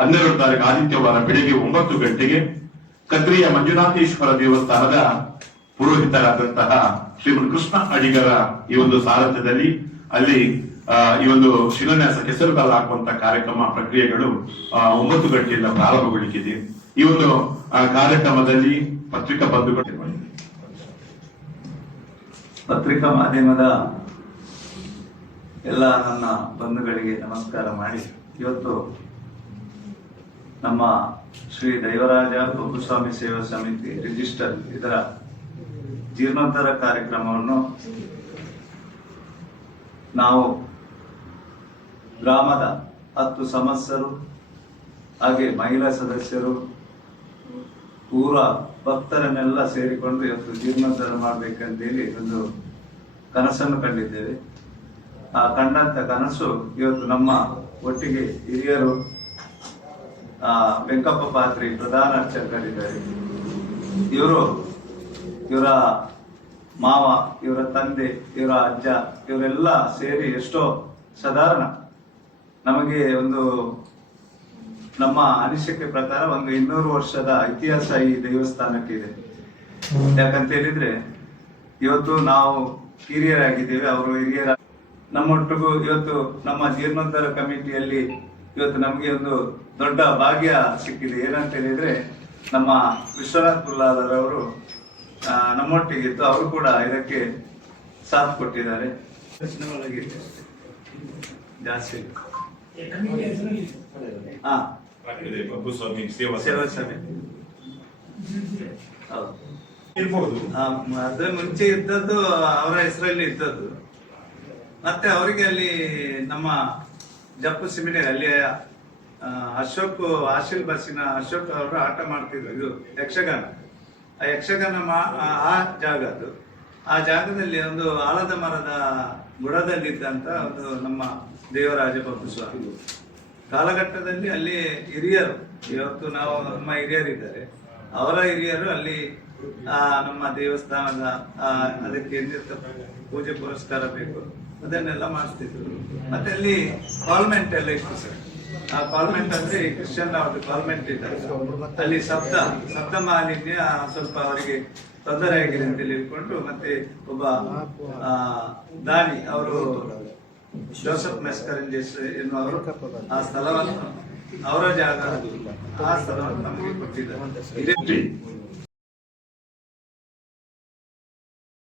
12 ತಾರೀಕು ಆದಿತ್ಯವಾರ ಬೆಳಿಗ್ಗೆ 9 ಗಂಟೆಗೆ ಕದ್ರಿಯ ಮಂಜುನಾಥೇಶ್ವರ ದೇವಸ್ಥಾನದ ಪುರೋಹಿತರಾದಂತಹ ಶ್ರೀಮನ್ ಕೃಷ್ಣ ಅಡಿಗರ ಈ ಒಂದು ಸಾರಥ್ಯದಲ್ಲಿ ಅಲ್ಲಿ ಈ ಒಂದು ಶಿಲಾನ್ಯಾಸ ಹೆಸರುಗಳು ಹಾಕುವಂತ ಕಾರ್ಯಕ್ರಮ ಪ್ರಕ್ರಿಯೆಗಳು 9 ಗಂಟೆಯಿಂದ ಪ್ರಾರಂಭಗೊಳ್ಳಿದೆ. ಈ ಒಂದು ಕಾರ್ಯಕ್ರಮದಲ್ಲಿ ಪತ್ರಿಕಾ ಬಂಧುಗಳು, ಪತ್ರಿಕಾ ಮಾಧ್ಯಮದ ಎಲ್ಲ ನನ್ನ ಬಂಧುಗಳಿಗೆ ನಮಸ್ಕಾರ ಮಾಡಿ, ಇವತ್ತು ನಮ್ಮ ಶ್ರೀ ದೈವರಾಜ ಗೋಪುಸ್ವಾಮಿ ಸೇವಾ ಸಮಿತಿ ರಿಜಿಸ್ಟರ್ ಇದರ ಜೀರ್ಣೋದ್ಧಾರ ಕಾರ್ಯಕ್ರಮವನ್ನು ನಾವು ಗ್ರಾಮದ 10 ಸದಸ್ಯರು ಹಾಗೆ ಮಹಿಳಾ ಸದಸ್ಯರು ಪೂರ ಭಕ್ತರನ್ನೆಲ್ಲ ಸೇರಿಕೊಂಡು ಇವತ್ತು ಜೀರ್ಣೋದ್ಧಾರ ಮಾಡಬೇಕಂತೇಳಿ ಒಂದು ಕನಸನ್ನು ಕಂಡಿದ್ದೇವೆ. ಆ ಕಂಡಂತ ಕನಸು ಇವತ್ತು ನಮ್ಮ ಒಟ್ಟಿಗೆ ಹಿರಿಯರು ವೆಂಕಪ್ಪ ಪಾತ್ರಿ ಪ್ರಧಾನ ಅರ್ಚಕರಿದ್ದಾರೆ. ಇವರ ಮಾವ, ಇವರ ತಂದೆ, ಇವರ ಅಜ್ಜ, ಇವರೆಲ್ಲ ಸೇರಿ ಎಷ್ಟೋ ಸಾಧಾರಣ ನಮಗೆ ಒಂದು ನಮ್ಮ ಅನಿಸಿಕೆ ಪ್ರಕಾರ ಒಂದು 200 ವರ್ಷದ ಇತಿಹಾಸ ಈ ದೇವಸ್ಥಾನಕ್ಕೆ ಇದೆ. ಯಾಕಂತ ಹೇಳಿದ್ರೆ ಇವತ್ತು ನಾವು ಹಿರಿಯರಾಗಿದ್ದೇವೆ, ಅವರು ಹಿರಿಯರ ನಮ್ಮೊಟ್ಟಿಗೂ ಇವತ್ತು ನಮ್ಮ ಜೀರ್ಣೋದ್ಧಾರ ಕಮಿಟಿಯಲ್ಲಿ ಇವತ್ತು ನಮಗೆ ಒಂದು ದೊಡ್ಡ ಭಾಗ್ಯ ಸಿಕ್ಕಿದೆ. ಏನಂತ ಹೇಳಿದ್ರೆ ನಮ್ಮ ವಿಶ್ವನಾಥ್ ಪುಲ್ಲಾಲರವರು ನಮ್ಮೊಟ್ಟಿಗಿದ್ದು ಅವರು ಕೂಡ ಇದಕ್ಕೆ ಸಾಥ್ ಕೊಟ್ಟಿದ್ದಾರೆ. ಜಾಸ್ತಿ ಸೇವಾ ಸಮಿತಿ ಅದ್ರ ಮುಂಚೆ ಇದ್ದದ್ದು ಅವರ ಹೆಸರಲ್ಲಿ ಇದ್ದದ್ದು. ಮತ್ತೆ ಅವರಿಗೆ ಅಲ್ಲಿ ನಮ್ಮ ಜಪ್ಪು ಸಿಮಿನರಿ ಅಲ್ಲಿ ಅಶೋಕ್ ಆಶಿಲ್ ಬಸ್ಸಿನ ಅಶೋಕ್ ಅವರು ಆಟ ಮಾಡ್ತಿದ್ರು. ಇದು ಯಕ್ಷಗಾನ, ಆ ಯಕ್ಷಗಾನ ಆ ಜಾಗ ಅದು. ಆ ಜಾಗದಲ್ಲಿ ಒಂದು ಆಲದ ಮರದ ಬುಡದಲ್ಲಿದ್ದಂತ ಒಂದು ನಮ್ಮ ದೇವರಾಜ ಗೋಪುಸ್ವಾಮಿ ಕಾಲಘಟ್ಟದಲ್ಲಿ ಅಲ್ಲಿ ಹಿರಿಯರು, ಇವತ್ತು ನಾವು ನಮ್ಮ ಹಿರಿಯರಿದ್ದಾರೆ, ಅವರ ಹಿರಿಯರು ಅಲ್ಲಿ ನಮ್ಮ ದೇವಸ್ಥಾನದ ಅದಕ್ಕೆ ಪೂಜೆ ಪುರಸ್ಕಾರ ಬೇಕು ಅದನ್ನೆಲ್ಲ ಮಾಡಿಸ್ತಿದ್ರು. ಮತ್ತೆ ಅಲ್ಲಿ ಕಾಲ್ಮೆಂಟ್ ಎಲ್ಲ ಇತ್ತು ಸರ್. ಆ ಕಾಲ್ಮೆಂಟ್ ಅಂದ್ರೆ ಕ್ರಿಶ್ಚಿಯನ್ ಅವ್ರದ್ದು ಕಾಲ್ಮೆಂಟ್ ಇದ್ದಾರೆ. ಅಲ್ಲಿ ಶಬ್ದ ಮಾಲಿನ್ಯ ಸ್ವಲ್ಪ ಅವರಿಗೆ ತೊಂದರೆ ಆಗಿದೆ ಅಂತ ಹೇಳ್ಕೊಂಡು ಮತ್ತೆ ಒಬ್ಬ ದಾನಿ ಅವರು ಜೋಸೆಫ್ ಮೆಸ್ಕರೆಂಜೆಸ್ ಎನ್ನುವರು ಆ ಸ್ಥಳವನ್ನು ಅವರ ಜಾಗ, ಆ ಸ್ಥಳವನ್ನು ನಮಗೆ ಕೊಟ್ಟಿದ್ದಾರೆ.